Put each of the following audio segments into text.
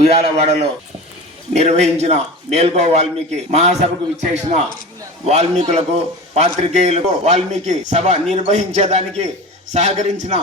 ఉయ్యాలవాడలో నిర్వహించిన మేల్కో వాల్మీకి మహాసభకు విచ్చేసిన వాల్మీకులకు, పాత్రికేయులకు, వాల్మీకి సభ నిర్వహించేదానికి సహకరించిన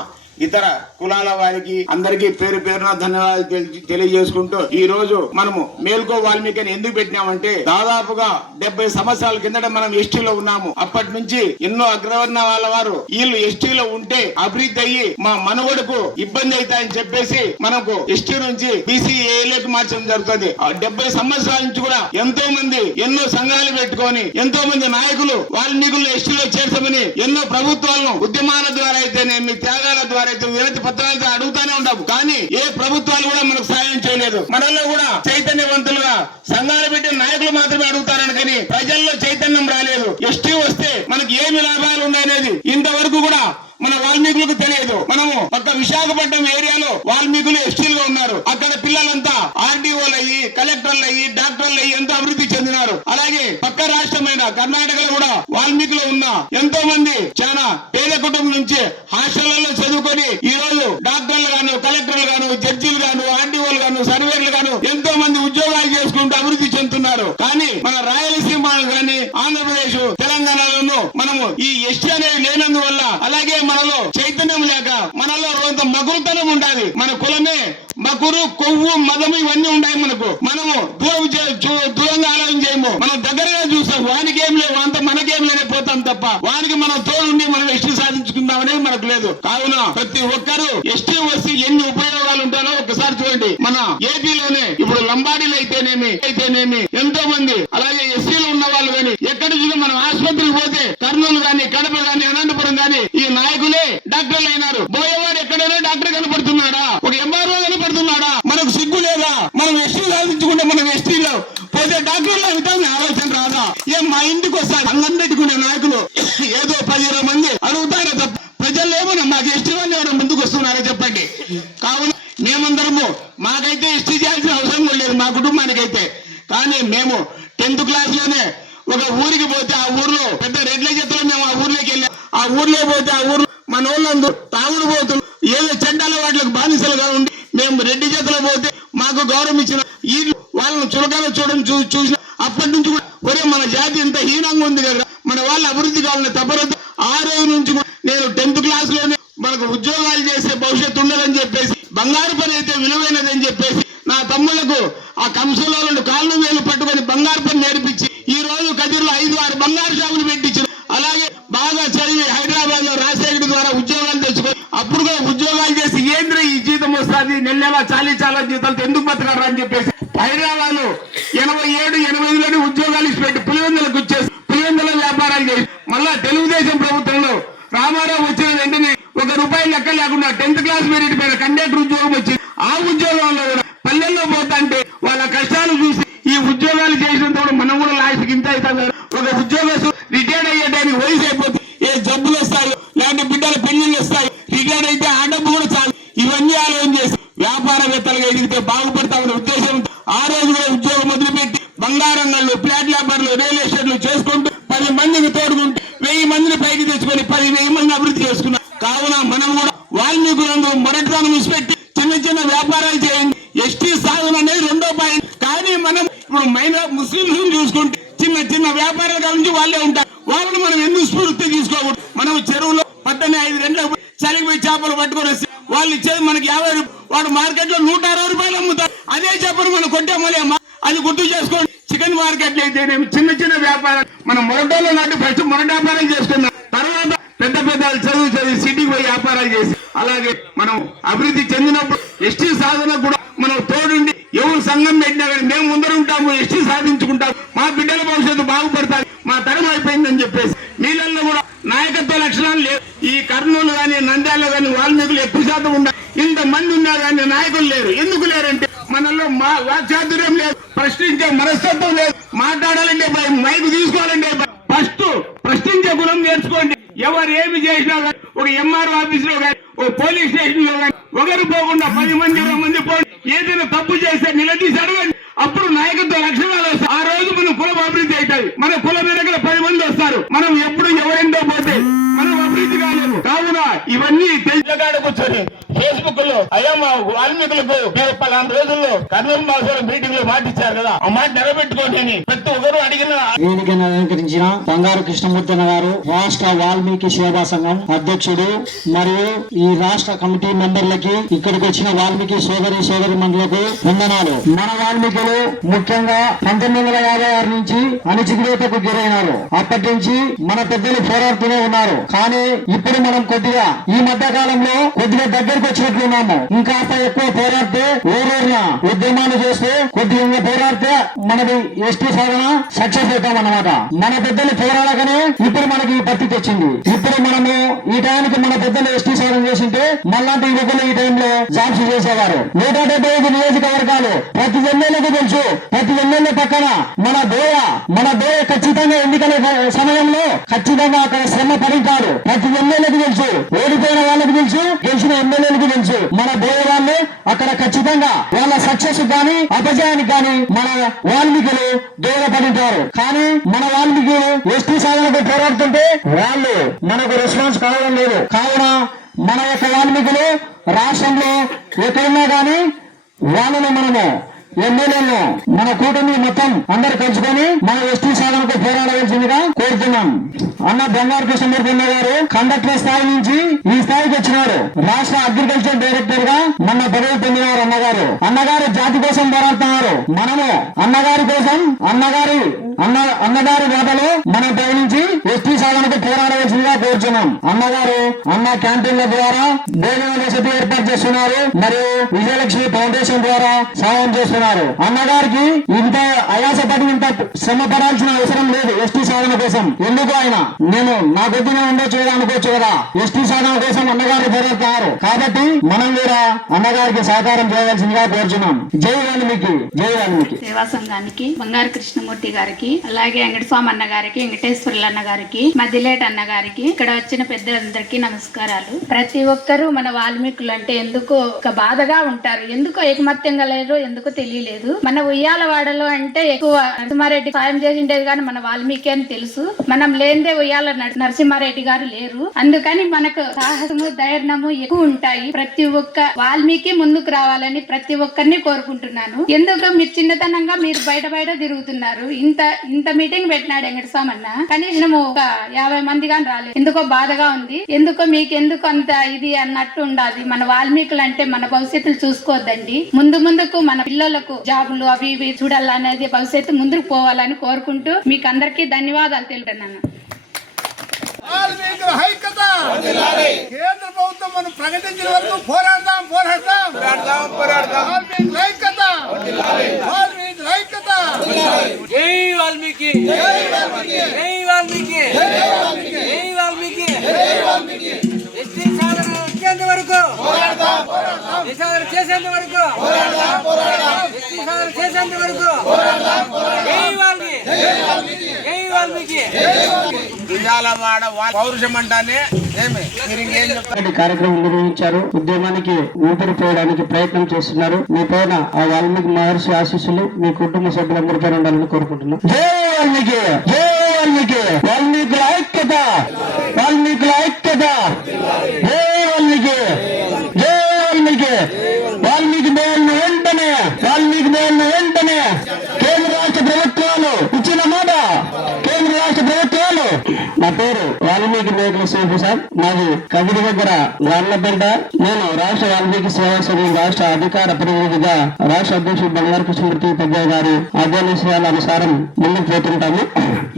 ఇతర కులాల వారికి అందరికీ పేరు పేరున ధన్యవాదాలు తెలియజేసుకుంటూ ఈ రోజు మనము మేల్కో వాల్మీకి అని ఎందుకు పెట్టినామంటే దాదాపుగా 70 సంవత్సరాల కిందట మనం ఎస్టీలో ఉన్నాము. అప్పటి నుంచి ఎన్నో అగ్రవర్ణ వాళ్ళ వారు వీళ్ళు ఎస్టీలో ఉంటే అభివృద్ధి అయ్యి మా మనుగడకు ఇబ్బంది అవుతాయని చెప్పేసి మనకు ఎస్టీ నుంచి బీసీఏలోకి మార్చడం జరుగుతుంది. 70 సంవత్సరాల నుంచి కూడా ఎంతో మంది ఎన్నో సంఘాలు పెట్టుకొని ఎంతో మంది నాయకులు వాల్మీకులు ఎస్టీలో చేర్చమని ఎన్నో ప్రభుత్వాలను ఉద్యమాల ద్వారా అయితేనేమి త్యాగాల ద్వారా వినతి పత్రాలతో అడుగుతానే ఉంటాము. కానీ ఏ ప్రభుత్వాలు కూడా మనకు సాయం చేయలేదు. మనలో కూడా చైతన్యవంతులుగా సంఘాలు పెట్టిన నాయకులు మాత్రమే అడుగుతారని కానీ ప్రజల్లో చైతన్యం రాలేదు. ఎస్టీ వస్తే మనకి ఏమి లాభాలు ఉన్నాయనేది ఇంతవరకు కూడా మన వాల్మీకులకు తెలియదు. మనము పక్క విశాఖపట్నం ఏరియాలో వాల్మీకులు ఎస్టీలుగా ఉన్నారు. అక్కడ పిల్లలంతా ఆర్డీఓలు అయ్యి, కలెక్టర్లు అయ్యి, డాక్టర్లు అయ్యి ఎంతో అభివృద్ధి చెందినారు. అలాగే పక్క రాష్ట్రమైన కర్ణాటకలో కూడా వాల్మీకులు ఉన్న ఎంతో మంది చాలా పేద కుటుంబం నుంచి హాస్టళ్లలో చదువుకొని ఈ రోజు డాక్టర్లు గాను, కలెక్టర్లు గాను, జడ్జీలు గాను, ఆర్డీఓలు గాను, సర్వేర్లు గాను ఎంతో మంది ఉద్యోగాలు చేసుకుంటూ అభివృద్ధి చెందుతున్నారు. కానీ మన రాయలసీమ గాని ఆంధ్రప్రదేశ్, తెలంగాణలోనూ మనము ఈ ఎస్టీ అనేది లేనందువల్ల, అలాగే మనలో చైతన్యం లేక మనలో కొంత మగురుతనం ఉండాలి. మన కులమే మకురు, కొవ్వు, మదము ఇవన్నీ ఉంటాయి మనకు. మనము దూరంగా ఆలోచన చేయము. మనం దగ్గరగా చూస్తాం. వానికి ఏం లేవు, అంత మనకేం లేనే పోతాం తప్ప వానికి మనం తోడుండి మనం ఎస్టీ సాధించుకుందామనేది మనకు లేదు. కావున ప్రతి ఒక్కరూ ఎస్టీ వస్తే ఎన్ని ఉపయోగాలు ఉంటాయో ఒకసారి చూడండి. మన ఏపీలోనే ఇప్పుడు లంబాడీలు అయితేనేమి ఎంతో మంది, అలాగే ఎస్సీలు ఉన్న వాళ్ళు కానీ ఎక్కడ చూసినా మనం ఆసుపత్రికి పోతే కర్నూలు గాని, కడప గాని, అనంతపురం గాని ఈ నాయకులే డాక్టర్లు అయినారు. బోయేవాడు ఎక్కడైనా డాక్టర్ కనపడుతున్నాడా? ఒక ఎంఆర్ఓ కనపడుతున్నాడా? మనకు సిగ్గు లేదా? మనం ఎస్టీ సాధించుకుంటే మనం ఎస్టీలో పోతే డాక్టర్లు అవుతామని ఆలోచన రాదా? ఏం మా ఇంటికి వస్తారు సంఘం పెట్టుకునే నాయకులు ఏదో 10-20 మంది అడుగుతారో తప్ప ప్రజలు ఏమన్నా మాకు ఎస్టీ వాళ్ళు ఎవరు ముందుకు వస్తున్నారో చెప్పండి. కావున మేమందరము మాకైతే ఎస్టీ చేయాల్సిన అవసరం కూడా లేదు మా కుటుంబానికైతే. కానీ మేము 10th క్లాస్ లోనే ఒక ఊరికి పోతే ఆ ఊర్లో పెద్ద రెడ్ల చేతిలో మేము ఆ ఊర్లోకి వెళ్ళాం. ఆ ఊర్లో పోతే ఆ ఊర్లో మన ఊళ్ళందరూ తాగుడు పోతులు ఏదో చెడ్డాల వాటికి బానిసలుగా ఉండి మేము రెడ్డి చేతిలో పోతే మాకు గౌరవం ఇచ్చిన ఈ వాళ్ళని చులకన చూసిన అప్పటి నుంచి కూడా ఒరే మన జాతి ఇంత హీనంగా ఉంది కదా, మన వాళ్ళ అభివృద్ధి కావాలని తప్పరద్దు. ఆ రోజు నుంచి నేను 10th క్లాస్ లోనే మనకు ఉద్యోగాలు చేసే భవిష్యత్తు ఉండదని చెప్పేసి, బంగారు పని అయితే విలువైనదని చెప్పేసి నా తమ్ముళ్లకు ఆ కంసంలో కాళ్ళు వేలు పట్టుకొని బంగారు పని నేర్పించి ఈ రోజు కదిరిలో 5-6 బంగారు షాపులు పెట్టించారు. అలాగే బాగా చదివి హైదరాబాద్ లో రాజశేఖర్ ద్వారా ఉద్యోగాలు తెచ్చుకొని అప్పుడు కూడా ఉద్యోగాలు చేసి ఏంద్ర ఈ జీతం వస్తుంది నెల చాలా జీతాలతో ఎందుకు బతకరా అని చెప్పేసి హైదరాబాద్ లో 87-88లోనే ఉద్యోగాలు ఇచ్చి పెట్టి పులివెందులకు వచ్చేసి పులివెందుల వ్యాపారాలు చేసి మళ్ళా తెలుగుదేశం ప్రభుత్వంలో రామారావు వచ్చిన వెంటనే ₹1 లెక్క లేకుండా 10th క్లాస్ మెరిట్ పైన కండక్టర్ ఉద్యోగం వచ్చింది. ఆ ఉద్యోగంలో కూడా పల్లెల్లో పోతాంటే వాళ్ళ కష్టాలు చూసి ఈ ఉద్యోగాలు చేసినంత కూడా మనం కూడా లాస్ట్కి ఇంత అవుతాం. ఒక ఉద్యోగస్తు రిటైర్డ్ అయ్యేటానికి వయసు అయిపోతుంది, ఏ జబ్బులు వస్తాయో లేకపోతే బిడ్డల పెళ్లిళ్ళు వస్తాయి, రిటైర్డ్ అయితే ఆ డబ్బు కూడా చాలు. ఇవన్నీ ఆలోచన చేసి వ్యాపారవేత్తలుగా ఎదిగితే బాగుపడతామనే ఉద్దేశంతో ఆ రోజు కూడా ఉద్యోగం మొదలుపెట్టి బంగారంగాళ్ళు, ఫ్లాట్ వ్యాపారులు, రియల్ ఎస్టేట్లు చేసుకుంటూ 10 మందికి తోడుకుంటూ 1000 మందిని పైకి తెచ్చుకొని 10,000 మంది అభివృద్ధి చేసుకున్నాం. కావున మనం కూడా వాల్మీకులందరూ మొరటితనం విడిచిపెట్టి చిన్న వ్యాపారాలు చేయండి. ఎస్టీ సాధన అనేది 2వ పాయింట్. కానీ మనం ఇప్పుడు ముస్లింస్ చూసుకుంటే చిన్న వ్యాపారాల నుంచి వాళ్ళే ఉంటారు. వాళ్ళని మనం ఎందుకు స్ఫూర్తి తీసుకోకూడదు? మనం చెరువులో 15 గంటలకు చలికి పోయి చేపలు పట్టుకొని వస్తే వాళ్ళు ఇచ్చేది మనకి 50 రూపాయలు, వాడు మార్కెట్ లో 160 రూపాయలు అమ్ముతారు. అదే చేపలు మనం కొట్టామలే అది గుర్తు చేసుకోండి. చికెన్ మార్కెట్లు అయితేనేమి చిన్న వ్యాపారాలు మనం మొరటోలో నాటి ఫస్ట్ మొరట వ్యాపారాలు చేసుకున్నాం. తర్వాత పెద్ద చదివి సిటీకి పోయి వ్యాపారాలు చేసి అలాగే మనం అభివృద్ధి చెందినప్పుడు ఎస్టీ సాధన కూడా మనం తోడుండి ఎవరు సంఘం పెట్టినా కానీ మేము ముందర ఉంటాము, ఎస్టీ సాధించుకుంటాము, మా బిడ్డల భవిష్యత్తు బాగుపడతాయి, మా తరం అయిపోయిందని చెప్పేసి నీళ్ళల్లో కూడా నాయకత్వ లక్షణాలు లేవు. ఈ కర్నూలు కానీ నంద్యాలలో కానీ వాల్మీకులు ఎక్కువ శాతం ఉండాలి. ఇంతమంది ఉన్నా కానీ నాయకులు లేరు. ఎందుకు లేరంటే మనలో వాక్చాతుర్యం లేదు, ప్రశ్నించే మనస్తత్వం లేదు, మాట్లాడాలంటే మైకు తీసుకోవాలంటే ఫస్ట్ ప్రశ్నించే గుణం నేర్చుకోండి. ఎవరు ఏమి చేసినా కానీ ఒక ఎంఆర్ఓ ఆఫీస్ లో కానీ ఒక పోలీస్ స్టేషన్ లో కానీ ఒకరు పోకుండా 10 మంది 20 మంది పోండి. ఏదైనా తప్పు చేస్తే నిలదీసి అడగండి. అప్పుడు నాయకత్వ లక్షణాలు వస్తాయి. ఆ రోజు మన కులం అభివృద్ధి అవుతాయి. మన కులం వెనకల 10 మంది వస్తారు. మనం ఎప్పుడు ఎవరెంటో పోతే మనం అభివృద్ధి కాలేము. కావున ఇవన్నీ తెల్లగాడ కూర్చొని ఫేస్బుక్ లో అయ్యా మా వాల్మీకులకు మీరు పలానా రోజుల్లో కర్నూలు మాసంలో మీటింగ్ లో మాట ఇచ్చారు కదా, ఆ మాట నిలబెట్టుకోండి అని ప్రతి ఒక్కరు అడిగిన వేదికను అలంకరించిన బంగారు కృష్ణమూర్తి గారు రాష్ట్ర వాల్మీకి సేవా సంఘం అధ్యక్షుడు మరియు ఈ రాష్ట్ర కమిటీ మెంబర్లకి, ఇక్కడికి వచ్చిన వాల్మీకి సోదరి మండలకు వందనాలు. మన వాల్మీకులు ముఖ్యంగా 1956 నుంచి అణచివేతకు గురైనారు. అప్పటి నుంచి మన పెద్దలు పోరాడుతూనే ఉన్నారు. కానీ ఇప్పుడు మనం కొద్దిగా ఈ మధ్య కాలంలో కొద్దిగా దగ్గరకు వచ్చినట్లున్నాము. ఇంకా ఎక్కువ పోరాడితే ఊరూరిన ఉద్యమాలు చేస్తే కొద్దిగా పోరాడితే మనది ఎస్టీ సాధన సక్సెస్ అవుతాం అన్నమాట. మన పెద్దలు పోరాడగానే ఇప్పుడు మనకి ఈ పత్తి తెచ్చింది. ఇప్పుడు మనము ఈ టైంకి మన పెద్దలు ఎస్టీ సాధన చేసింటే మళ్ళాంటి యువకులు ఈ టైంలో జాబ్స్ చేసేవారు. 175 నియోజకవర్గాలు ప్రతి ఎమ్మెల్యేకు తెలుసు. ప్రతి ఎమ్మెల్యే పక్కన మన దోయ ఖచ్చితంగా ఎన్నికల సమయంలో ఖచ్చితంగా అక్కడ శ్రమ పడింటారు. ప్రతి ఎమ్మెల్యేకి తెలుసు, ఓడిపోయిన వాళ్ళకి తెలుసు, గెలిచిన ఎమ్మెల్యేలకు తెలుసు. మన దోయ వాళ్ళు అక్కడ ఖచ్చితంగా వాళ్ళ సక్సెస్ గాని అపజయానికి గాని మన వాల్మీకులు దోహదపడింటారు. కానీ మన వాల్మీకులు ఎస్టీ సాధనకు పోరాడుతుంటే వాళ్ళు మనకు రెస్పాన్స్ కావడం లేదు. కావున మన యొక్క వాల్మీకులు రాష్ట్రంలో ఎక్కడున్నా గానీ వాళ్ళని మనము ఎమ్మెల్యేలను మన కూటమి మొత్తం అందరు కలుసుకొని మన ఎస్టీ సాధనకు పోరాడవలసిందిగా కోరుతున్నాం. అన్న బంగారు కృష్ణమూర్తి గారు కండక్టర్ స్థాయి నుంచి ఈ స్థాయికి వచ్చినారు. రాష్ట్ర అగ్రికల్చర్ డైరెక్టర్ గా మన పదవి పొందినారు. అన్నగారు జాతి కోసం పోరాడుతున్నారు. మనము అన్నగారి కోసం అన్నగారి బాటలో మనం పయనించి ఎస్టీ సాధనకు పోరాడవలసిందిగా కోరుతున్నాం. అన్నగారు అన్న క్యాంటీన్ల ద్వారా భోజన వసతి ఏర్పాటు చేస్తున్నారు మరియు విజయలక్ష్మి ఫౌండేషన్ ద్వారా సహాయం చేస్తున్నారు. అన్నగారికి ఇంత ఆయాసపడి ఇంత శ్రమ పడాల్సిన అవసరం లేదు ఎస్టీ సాధన కోసం. ఎందుకు ఆయన నేను నా కొద్దిగా ఉండొచ్చు కదా అనుకోవచ్చు కదా. ఎస్టీ సాధన కోసం అన్నగారు పోరాడుతున్నారు కాబట్టి మనం కూడా అన్నగారికి సహకారం చేయవలసిందిగా కోరుచున్నాం. జై వాల్మీకి, జై వాల్మీకి. సేవా సంఘానికి బంగారు కృష్ణమూర్తి గారికి, అలాగే వెంకటస్వామి అన్న గారికి, వెంకటేశ్వర్లు అన్న గారికి, మధ్యలేట్ అన్న గారికి, ఇక్కడ వచ్చిన పెద్దలందరికీ నమస్కారాలు. ప్రతి ఒక్కరూ మన వాల్మీకులు అంటే ఎందుకో ఒక బాధగా ఉంటారు. ఎందుకో ఏకమత్యంగా లేరు, ఎందుకో తెలియలేదు. మన ఉయ్యాలవాడలో అంటే ఎక్కువ నరసింహారెడ్డి సాయం చేసిండేది కానీ మన వాల్మీకి అని తెలుసు. మనం లేదే ఉయ్యాల నరసింహారెడ్డి గారు లేరు. అందుకని మనకు సాహసము ధైర్యము ఎక్కువ ఉంటాయి. ప్రతి ఒక్క వాల్మీకి ముందుకు రావాలని ప్రతి ఒక్కరిని కోరుకుంటున్నాను. ఎందుకు మీరు చిన్నతనంగా మీరు బయట తిరుగుతున్నారు. ఇంత మీటింగ్ పెట్టినాడు వెంకటస్వామి అన్న, కానీ నేను ఒక 50 మంది గాని రాలేదు. ఎందుకో బాధగా ఉంది. ఎందుకో మీకు అంత ఇది అన్నట్టు ఉండాలి. మన వాల్మీకులు అంటే మన భవిష్యత్తులు చూసుకోవద్దండి. ముందుకు మన పిల్లలకు జాబులు అవి ఇవి చూడాలనేది భవిష్యత్తు ముందుకు పోవాలని కోరుకుంటూ మీకు అందరికీ ధన్యవాదాలు తెలుపుతున్నాను. వాల్మీకుల ఐక్యత కేంద్ర ప్రభుత్వం మనం ప్రకటించిన వరకు పోరాడదాం. వాల్మీకుల ఐక్యత, వాల్మీకుల ఐక్యత. జై వాల్మీకి, జై వాల్మీకి, జై వాల్మీకి, జై వాల్మీకి, జై వాల్మీకి. ఎస్టీ సాధన వచ్చేంత వరకు పోరాడదాం. సాధన చేసేంత వరకు పోరాడదాం. ఎస్టీ సాధన చేసేంత వరకు పోరాడదాం. జై వాల్మీకి, జై వాల్మీకి, జై వాల్మీకి, జై వాల్మీకి. విజాలవాడ పౌరుషం అంటానే ఏమి మీరు ఇంకేం చెప్తారు? కార్యక్రమం నిర్వహించారు. ఉద్యమానికి ఊపిరి పోయడానికి ప్రయత్నం చేస్తున్నారు. మీ పైన ఆ వాల్మీకి మహర్షి ఆశీస్సులు మీ కుటుంబ సభ్యులందరిపై ఉండాలని కోరుకుంటున్నాం. జై వాల్మీకి, జై వాల్మీకి. వాల్మీకుల ఐక్యత, వాల్మీకుల ఐక్యత. జై వాల్మీకి, జై వాల్మీకి. వాల్మీకి మేలును వెంటనే కేంద్ర రాష్ట్ర ప్రభుత్వాలు ఇచ్చిన మాట. కేంద్ర రాష్ట్ర ప్రభుత్వాలు. నా పేరు వాల్మీకి మేకల శివప్రసాద్. నాది కదిరి దగ్గర గార్లపేట. నేను రాష్ట్ర వాల్మీకి సేవా సంఘం రాష్ట్ర అధికార ప్రతినిధిగా రాష్ట్ర అధ్యక్షుడు బంగారు కృష్ణమూర్తి పెద్దయ్య గారు ఆదేశాల అనుసారం ముందుకు పోతుంటాము.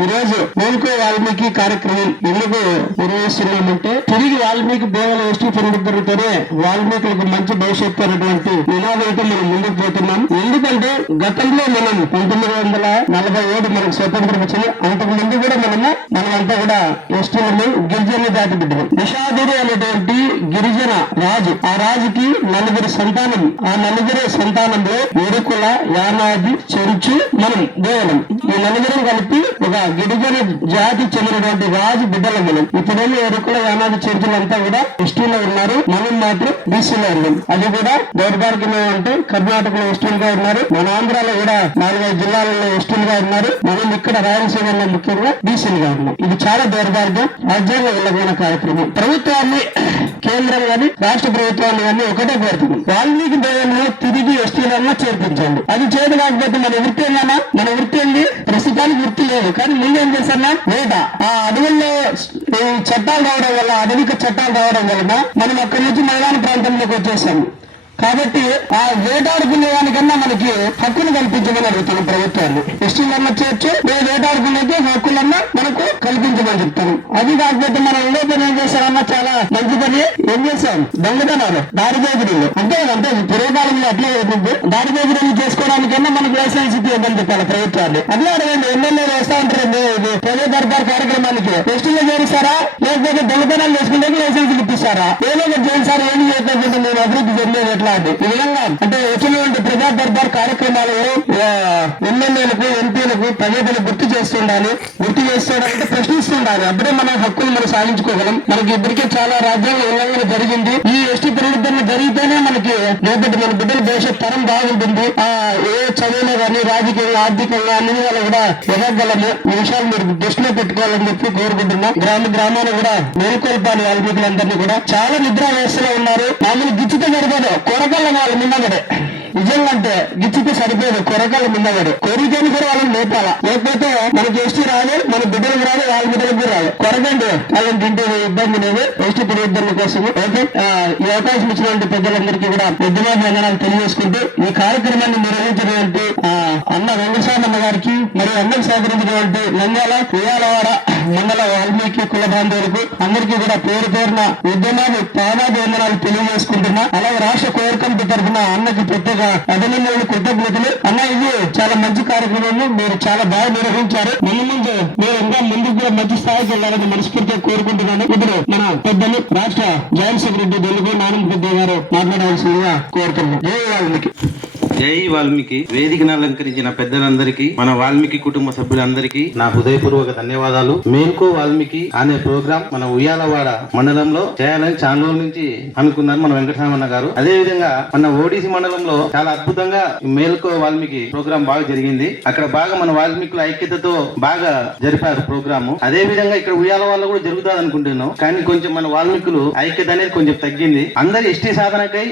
ఈ రోజు మేల్కో వాల్మీకి కార్యక్రమం ఎందుకు నిర్వహిస్తున్నామంటే తిరిగి వాల్మీకి దేవాలయ ఎస్టీ పునరుద్ధరణతోనే వాల్మీకులకు మంచి భవిష్యత్తు అనేటువంటి నినాదంతో మనం ముందుకు పోతున్నాం. ఎందుకంటే గతంలో మనం 1947 మనకు స్వతంత్రం వచ్చింది. అంతకు ముందు కూడా మనమంతా కూడా ఎస్టీ వీళ్ళు గిరిజన జాతి బిడ్డలు. నిషాదుడు అనేటువంటి గిరిజన రాజు, ఆ రాజుకి 4 సంతానం. ఆ 4 సంతానంలో ఎరుకుల, యానాది, చెంచు, మనం దేవలం, ఈ 4 కలిపి ఒక గిరిజన జాతి చెందినటువంటి రాజు బిడ్డలు మనం. ఇప్పుడేమో ఎరుకుల, యానాది, చెంచులంతా కూడా ఎస్టీలో ఉన్నారు, మనం మాత్రం బీసీలో ఉన్నాం. అది కూడా దౌర్భాగ్యం అంటే కర్ణాటకలో ఎస్టీలుగా ఉన్నారు, మన ఆంధ్రాలో కూడా 4-5 జిల్లాలలో ఎస్టీలుగా ఉన్నారు, మనం ఇక్కడ రాయలసీమలో ముఖ్యంగా బీసీలుగా ఉన్నాం. ఇది చాలా దౌర్భాగ్యం, రాజ్యాంగ ఉల్లంఘన కార్యక్రమం. ప్రభుత్వాన్ని, కేంద్రం గాని రాష్ట్ర ప్రభుత్వాన్ని కానీ ఒకటే కోరుతుంది, వాల్మీకి దేవంలో తిరిగి ఎస్టీలలో చేర్పించండి. అది చేయదు కాకపోతే మన వృత్తి ఏందన్నా, మన వృత్తి ఏంది? ప్రస్తుతానికి వృత్తి లేదు, కానీ ముందు ఏం చేశారా వేట. ఆ అడవుల్లో చట్టాలు రావడం వల్ల, అడవిక చట్టాలు రావడం వలన మనం అక్కడి నుంచి మైదాన ప్రాంతంలోకి వచ్చేసాము. కాబట్టి ఆ వేటాడుకునే దానికన్నా మనకి హక్కును కల్పించమని అడుగుతాను ప్రభుత్వాన్ని. ఎస్టీలన్నా చేయొచ్చు, మేము వేటాడుకునేది హక్కులన్నా మనకు కల్పించమని చెప్తాను. అది కాకపోతే మనం ఇంకో పని ఏం చేశారన్నా, చాలా మంచి పని ఏం చేశాం, దొంగతనాలు, దారిదోపిడీలు. అంటే పూర్వకాలంలో అట్లే అవుతుంది. దారిదోపిడీలు చేసుకోవడానికన్నా మనకు లైసెన్స్ ఇవ్వదని చెప్పాలి ప్రభుత్వాన్ని. అట్లా అడగండి, ఎమ్మెల్యేలు వస్తా ఉంటారు ఇది ప్రజా దర్బార్ కార్యక్రమానికి, ఎస్టీలో చేరుస్తారా లేకపోతే దొంగతనాలు చేసుకుంటే లైసెన్స్ ఇప్పిస్తారా? ఏదో చేయండి సార్, ఏమి చేయకపోతే నేను అభివృద్ధి చెందేది ఎట్లా? ఈ విధంగా అంటే వచ్చినటువంటి ప్రజా దర్బార్ కార్యక్రమాలలో ఎమ్మెల్యేలకు, ఎంపీలకు, ప్రజలకు గుర్తు చేస్తుండాలి. గుర్తు చేస్తుండాలంటే ప్రశ్నిస్తుండాలి. అప్పుడే మన హక్కులు మనం సాధించుకోగలం. మనకి ఇప్పటికే చాలా రాజ్యాంగ ఉల్లంఘన జరిగింది. ఈ ఎస్టీ పునరుద్ధరణ జరిగితేనే మనకి రేపటి మన బిడ్డల భవిష్యత్ తరం బాగుంటుంది. ఏ చదువులో కానీ రాజకీయంగా, ఆర్థికంగా అన్ని విధాలు కూడా ఎదగలము. ఈ విషయాలు మీరు దృష్టిలో పెట్టుకోవాలని చెప్పి కోరుకుంటున్నాం. గ్రామాలు కూడా మేల్కొల్పాలి. వాల్మీకులందరినీ కూడా చాలా నిద్రా వ్యవస్థలో ఉన్నారు. మామూలు గిచ్చితే సరిపోదు, కొరకల్ల వాళ్ళు మిన్నగడే. నిజంగా అంటే గిచ్చితే సరిపోదు, కొరకల్ల మిన్నగడే. కోరికని కూడా వాళ్ళని నేర్పాలా, లేకపోతే మనకి ఎస్టీ రాదు, మన బిడ్డలకు రాదు, వాళ్ళ బిడ్డలకు రాదు. కొరకండి వాళ్ళని తింటే ఇబ్బంది లేదు ఎస్టీ పునరుద్ధరణ కోసం. ఓకే, ఈ అవకాశం ఇచ్చినటువంటి పెద్దలందరికీ కూడా ధన్యవాదాలు తెలియజేసుకుంటూ ఈ కార్యక్రమాన్ని నిర్వహించినటువంటి అన్న వెంకటస్వామి గారికి మరియు అన్నకు సహకరించినటువంటి నంద్యాల, ఉయ్యాలవాడ మండల వాల్మీకి కుల బాంధవులకు అందరికీ కూడా పేరు పేరున ఉద్యమాన్ని పాదాభివందనాలు తెలియజేసుకుంటున్నా. అలాగే రాష్ట్ర కోర్ కమిటీ తరఫున అన్నకి ప్రత్యేక అభినందనలు, కృతజ్ఞతలు. అన్న, ఇది చాలా మంచి కార్యక్రమం, మీరు చాలా బాగా నిర్వహించారు. ముందు మీరు ఇంకా ముందుకు కూడా మంచి స్థాయికి వెళ్ళాలని మనస్ఫూర్తిగా కోరుకుంటున్నాను. ఇప్పుడు మన పెద్దలు రాష్ట్ర జాయింట్ సెక్రటరీ తెలుగు నారాయణ పెద్ద గారు మాట్లాడవలసిందిగా కోరుతున్నాను. జై వాల్మీకి. జై వాల్మీకి. వేదికను అలంకరించిన పెద్దలందరికీ, మన వాల్మీకి కుటుంబ సభ్యులందరికీ నా హృదయపూర్వక ధన్యవాదాలు. మేల్కో వాల్మీకి అనే ప్రోగ్రాం మన ఉయ్యాలవాడ మండలంలో చేయాలని చాలా రోజుల నుంచి అనుకున్నారు మన వెంకటరామన్న గారు. అదే విధంగా మన ఓడిసి మండలంలో చాలా అద్భుతంగా మేల్కో వాల్మీకి ప్రోగ్రాం బాగా జరిగింది. అక్కడ బాగా మన వాల్మీకుల ఐక్యతతో బాగా జరిపారు ప్రోగ్రాము. అదే విధంగా ఇక్కడ ఉయ్యాలవాడ కూడా జరుగుతుంది అనుకుంటున్నాం, కానీ కొంచెం మన వాల్మీకులు ఐక్యత అనేది కొంచెం తగ్గింది. అందరు ఎస్టీ సాధనకై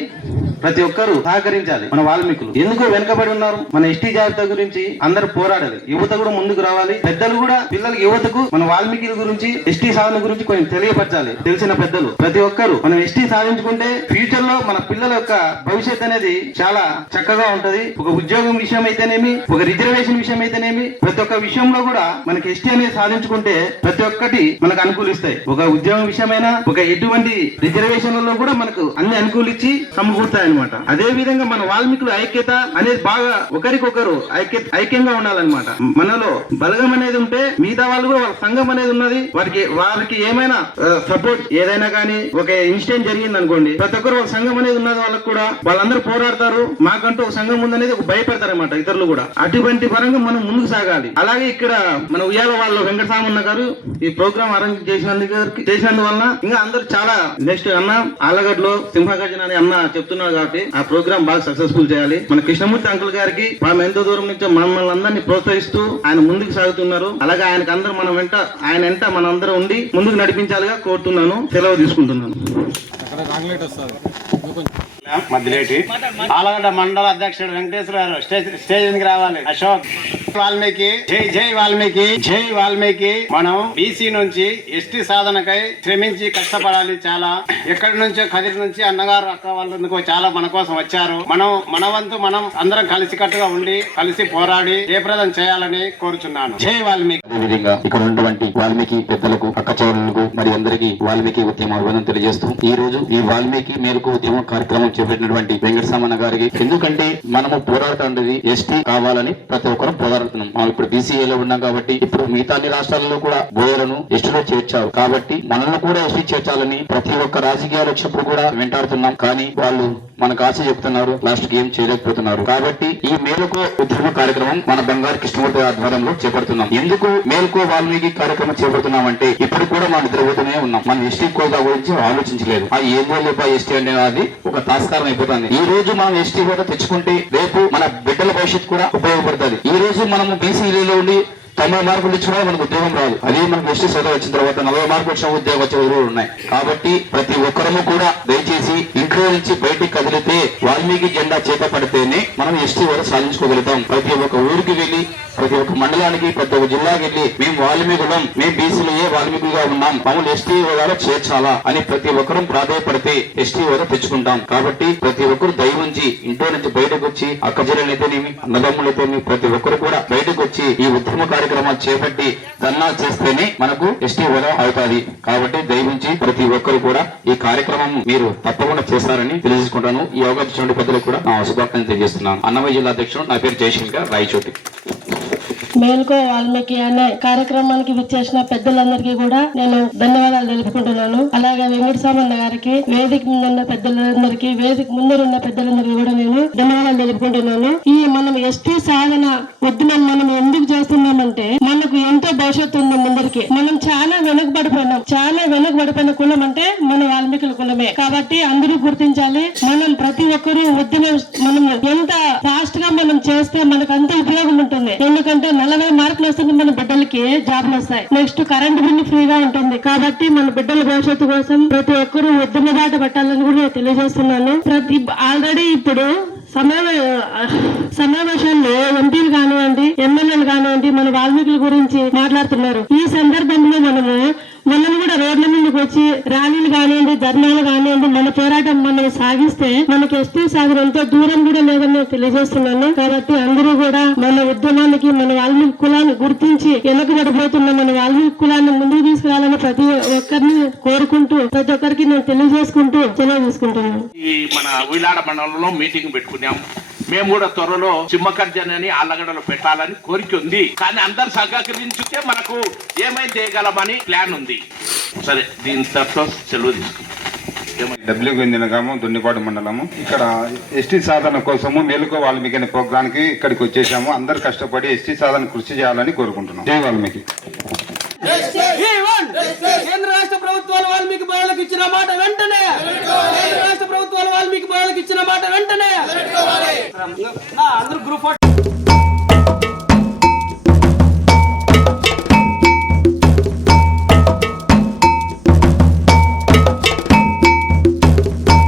ప్రతి ఒక్కరు సహకరించాలి. మన వాల్మీకులు ఎందుకు వెనకబడి ఉన్నారు, మన ఎస్టీ జాబితా గురించి అందరూ పోరాడాలి. యువత కూడా ముందుకు రావాలి. పెద్దలు కూడా పిల్లలకి, యువతకు మన వాల్మీకుల గురించి, ఎస్టీ సాధన గురించి కొంచెం తెలియపరచాలి. తెలిసిన పెద్దలు ప్రతి ఒక్కరు మనం ఎస్టీ సాధించుకుంటే ఫ్యూచర్ లో మన పిల్లల యొక్క భవిష్యత్ అనేది చాలా చక్కగా ఉంటది. ఒక ఉద్యోగం విషయం అయితేనేమి, ఒక రిజర్వేషన్ విషయం అయితేనేమి, ప్రతి ఒక్క విషయంలో కూడా మనకి ఎస్టీ అనేది సాధించుకుంటే ప్రతి ఒక్కటి మనకు అనుకూలిస్తాయి. ఒక ఉద్యోగం విషయమైనా, ఒక ఎటువంటి రిజర్వేషన్లలో కూడా మనకు అన్ని అనుకూలించి సమకూరుతాయి అనమాట. అదే విధంగా మన వాల్మీకుల ఐక్యత అనేది బాగా ఒకరికొకరు ఐక్యంగా ఉండాలన్నమాట. మనలో బలగం అనేది ఉంటే మిగతా వాళ్ళు కూడా వాళ్ళ సంఘం అనేది ఉన్నది. వారికి ఏమైనా సపోర్ట్ ఏదైనా కానీ ఒక ఇన్సిడెంట్ జరిగింది అనుకోండి, ప్రతి ఒక్కరు వాళ్ళ సంఘం అనేది ఉన్నది. వాళ్ళకు కూడా వాళ్ళందరూ పోరాడతారు. మాకంటూ ఒక సంఘం ఉందనేది ఒక భయపడతారు అనమాట ఇతరులు కూడా. అటువంటి పరంగా మనం ముందుకు సాగాలి. అలాగే ఇక్కడ మన ఉయ్యాల వాళ్ళు వెంకటస్వామి గారు ఈ ప్రోగ్రామ్ అరేంజ్ చేసినందువలన ఇంకా అందరూ చాలా నెక్స్ట్ అన్న ఆలగడ్డలో సింహగర్జన అని అన్న చెప్తున్నారు కాబట్టి ఆ ప్రోగ్రామ్ బాగా సక్సెస్ఫుల్ చేయాలి. మన కృష్ణమూర్తి అంకుల్ గారికి మనం ఎంతో దూరం నుంచి మనల్ని అందరినీ ప్రోత్సహిస్తూ ఆయన ముందుకు సాగుతున్నారు. అలాగే ఆయనకు అందరూ మనం ఆయన వెంట మనం అందరూ ఉండి ముందుకు నడిపించాలిగా కోరుతున్నాను. సెలవు తీసుకుంటున్నాను. మధ్యలేటి ఆలగడ్డ మండల అధ్యక్షుడు వెంకటేశ్వర గారు స్టేజ్ రావాలి. అశోక్ వాల్మీకి, జై జై వాల్మీకి, జై వాల్మీకి. మనం బీసీ నుంచి ఎస్టీ సాధనకై శ్రమించి కష్టపడాలి. చాలా ఎక్కడి నుంచో కదిరి నుంచి అన్నగారు, అక్క వాళ్ళందుకు చాలా మన కోసం వచ్చారు. మన వంతు మనం అందరం కలిసికట్టుగా ఉండి కలిసి పోరాడి జయప్రదం చేయాలని కోరుచున్నాను. జై వాల్మీకి. అదేవిధంగా ఇక్కడ ఉన్నటువంటి వాల్మీకి పెద్దలకు, అక్క చెవులకు మరి అందరికీ వాల్మీకి ఉద్యమ అభినందన తెలియజేస్తూ ఈ రోజు ఈ వాల్మీకి మేలుకు ఉద్యమ కార్యక్రమం చేపట్టినటువంటి వెంకటస్వామి గారికి, ఎందుకంటే మనము పోరాడుతుండేది ఎస్టీ కావాలని ప్రతి ఒక్కరు పోరాటం వెంటాడుతున్నాం. మనం ఇప్పుడు బీసీఏలో ఉన్నాం కాబట్టి ఇప్పుడు మిగతా అన్ని రాష్ట్రాలలో కూడా బోయలను ఎస్టీలో చేర్చారు కాబట్టి మనల్ని కూడా ఎస్టీ చేర్చాలని ప్రతి ఒక్క రాజకీయాలు వచ్చినప్పుడు కూడా వెంటాడుతున్నాం. కానీ వాళ్ళు మనకు ఆశ చెప్తున్నారు, లాస్ట్ కి ఏం చేయలేకపోతున్నారు. కాబట్టి ఈ మేలుకో ఉద్యమ కార్యక్రమం మన బంగారు కృష్ణమూర్తి ఆధ్వర్యంలో చేపడుతున్నాం. ఎందుకు మేలుకో వాల్మీకి కార్యక్రమం చేపడుతున్నాం అంటే ఇప్పుడు కూడా మనం నిద్రపోతూనే ఉన్నాం. మనం ఎస్టీ కోదా గురించి ఆలోచించలేదు. ఆ ఏదో లేపా ఎస్టీ అనేది ఒక తాస్కారం అయిపోతుంది. ఈ రోజు మనం ఎస్టీ హోదా తెచ్చుకుంటే రేపు మన బిడ్డల భవిష్యత్తు కూడా ఉపయోగపడుతుంది. ఈ రోజు మనము బీసీలో ఉండి 90 మార్కులు ఇచ్చినా మనకు ఉద్యోగం రాదు. అదే మనకు ఎస్టీ సోదా వచ్చిన తర్వాత 40 మార్కులు వచ్చిన ఉద్యోగం వచ్చే ఊరు ఉన్నాయి. కాబట్టి ప్రతి ఒక్కరము కూడా దయచేసి ఇంట్లో నుంచి బయటికి కదిలితే వాల్మీకి జెండా చేత పడితేనే మనం ఎస్టీ హోదా సాధించుకోగలుగుతాం. ప్రతి ఒక్క ఊరికి వెళ్లి ప్రతి ఒక్క మండలానికి ప్రతి ఒక్క జిల్లాకి వెళ్లి మేము వాల్మీకులం, మేము బీసీలయే వాల్మీకులుగా ఉన్నాం, మమ్మల్ని ఎస్టీ హోదాలో చేర్చాలా అని ప్రతి ఒక్కరూ ప్రాధాయపడితే ఎస్టీ హోదా తెచ్చుకుంటాం. కాబట్టి ప్రతి ఒక్కరు దయవుంచి ఇంట్లో నుంచి బయటకు వచ్చి అక్కజలైతేనేమి అన్నదమ్ములైతేనేమి ప్రతి ఒక్కరు కూడా బయటకు వచ్చి ఈ ఉద్యమ కార్యక్రమాలు చేపట్టి ధర్నా చేస్తేనే మనకు ఎస్టీ హోదా అవుతాది. కాబట్టి దయవుంచి ప్రతి ఒక్కరు కూడా ఈ కార్యక్రమం మీరు తప్పకుండా చేస్తారని తెలియజేసుకుంటాను. ఈ అవకాశం పెద్దలకు కూడా నా శుభాకాంక్షలు తెలియజేస్తున్నాను. అన్నమయ్య జిల్లా అధ్యక్షుడు, నా పేరు జయశంకర్ రాయచోటి. మేల్కో వాల్మీకి అనే కార్యక్రమానికి విచ్చేసిన పెద్దలందరికీ కూడా నేను ధన్యవాదాలు తెలుపుకుంటున్నాను. అలాగే వెంకటస్వామన్న గారికి, వేదిక ముందున్న పెద్దలందరికీ, వేదిక ముందరున్న పెద్దలందరికీ కూడా నేను ధన్యవాదాలు తెలుపుకుంటున్నాను. ఈ మనం ఎస్టీ సాధన ఉద్యమం మనం ఎందుకు చేస్తున్నామంటే మనకు ఎంతో భవిష్యత్తు ఉంది ముందరికి. మనం చాలా వెనుకబడిపోయిన కులం అంటే మన వాల్మీకుల కులమే. కాబట్టి అందరూ గుర్తించాలి. మనం ప్రతి ఒక్కరూ ఉద్యమం మనం ఎంత ఫాస్ట్ గా మనం చేస్తే మనకు అంత ఉపయోగం ఉంటుంది. ఎందుకంటే 40 మార్కులు వస్తే మన బిడ్డలకి జాబ్లు వస్తాయి. నెక్స్ట్ కరెంట్ బిల్లు ఫ్రీగా ఉంటుంది. కాబట్టి మన బిడ్డల భవిష్యత్తు కోసం ప్రతి ఒక్కరూ ఉద్యమ బాట పట్టాలని కూడా నేను తెలియజేస్తున్నాను. ఆల్రెడీ ఇప్పుడు సమావేశాల్లో ఎంపీలు కానివ్వండి, ఎమ్మెల్యేలు కానివ్వండి మన వాల్మీకుల గురించి మాట్లాడుతున్నారు. ఈ సందర్భంలో మనం కూడా రోడ్ల మీదకి వచ్చి ర్యాలీలు కానివ్వండి, ధర్నాలు కానివ్వండి, మన పోరాటం మనం సాగిస్తే మనకి ఎస్టీ సాగర్ ఎంతో దూరం కూడా లేదని నేను తెలియజేస్తున్నాను. కాబట్టి అందరూ కూడా మన ఉద్యమానికి, మన వాల్మీకి కులాన్ని గుర్తించి వెనకబడిపోతున్న మన వాల్మీకి కులాన్ని ముందుకు తీసుకురావాలని ప్రతి ఒక్కరిని కోరుకుంటూ, ప్రతి ఒక్కరికి నేను తెలియజేసుకుంటూ తెలియజేసుకుంటున్నాను. ఈ మన ఉయ్యాల మండలంలో మీటింగ్ పెట్టుకున్నాం. మేము కూడా త్వరలో సింహకర్జనని ఆళ్ళగడలో పెట్టాలని కోరిక ఉంది. కానీ అందరు సహకరించుకే మనకు ఏమైనా చేయగలమని ప్లాన్ ఉంది. సరే, దీని తరఫు సెలవు తీసుకుంటాం. డబ్ల్యూ గంజనగాము, దున్నిపాడు మండలము. ఇక్కడ ఎస్టీ సాధన కోసము మేలుకో వాల్మీకి అనే ప్రోగ్రాంకి ఇక్కడికి వచ్చేసాము. అందరు కష్టపడి ఎస్టీ సాధన కృషి చేయాలని కోరుకుంటున్నాం. జై వాల్మీకి. కేంద్ర రాష్ట్ర ప్రభుత్వాలు వాల్మీకి బోయలకు ఇచ్చిన మాట వెంటనే, కేంద్ర రాష్ట్ర ప్రభుత్వాలు వాల్మీకి బోయలకు ఇచ్చిన మాట వెంటనే. అందరూ గ్రూప్ ఫోటో